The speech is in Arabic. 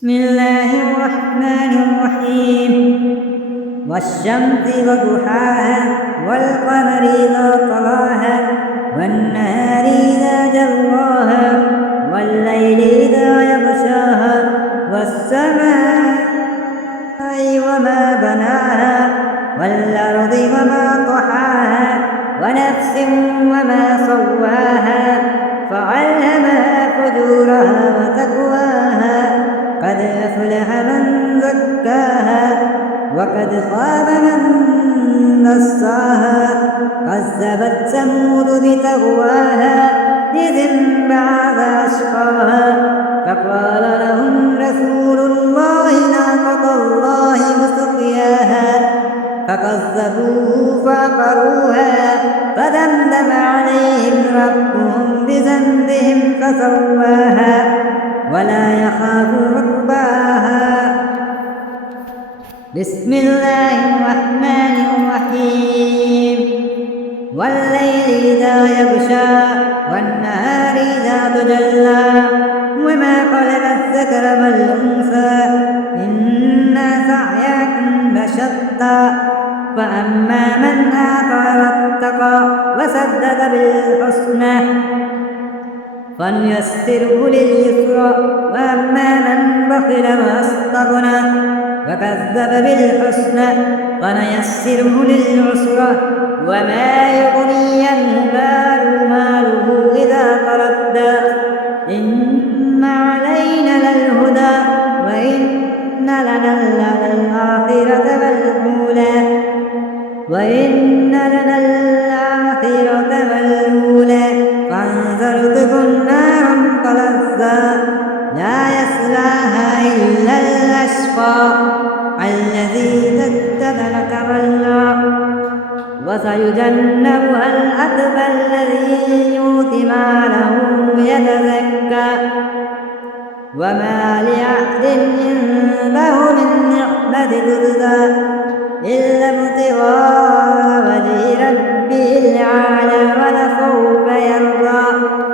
بسم الله الرحمن الرحيم والشمس وضحاها والقمر إذا طلاها والنهار إذا جلاها والليل إذا يغشاها والسماء وما بناها والأرض وما طحاها ونفس وما سواها فعلهمها فجورها وتقواها قد أفلح من زكاها وقد خاب من دساها كذبت ثمود بتقواها إذ انبعث أشقاها فقال لهم رسول الله ناقة الله وسقياها فكذبوه فعقروها فدمدم عليهم ربهم بذنبهم فسواها ولا يخاف عقباها. بسم الله الرحمن الرحيم والليل إذا يغشى والنهار إذا تجلى وما خلق الذكر والأنثى إن سعيكم لشتى فأما من آثر واتقى وصدق بالحسنى فنيسره لليسرى وأما من بخل واستغنى وكذب بالحسنى فنيسره للعسرى وما يغني عنه ماله إذا تردى إن علينا للهدى وإن لنا للآخرة والأولى فانذرتكم نارا تلظى لا يصلاها إلا الأشقى الذي تتذكر وسيجنبها الأتقى الذي يؤتي ماله يتزكى وما لأحد عنده من نعمة تجزى إلا ابتغاء وجه ربه الأعلى ولسوف يرضى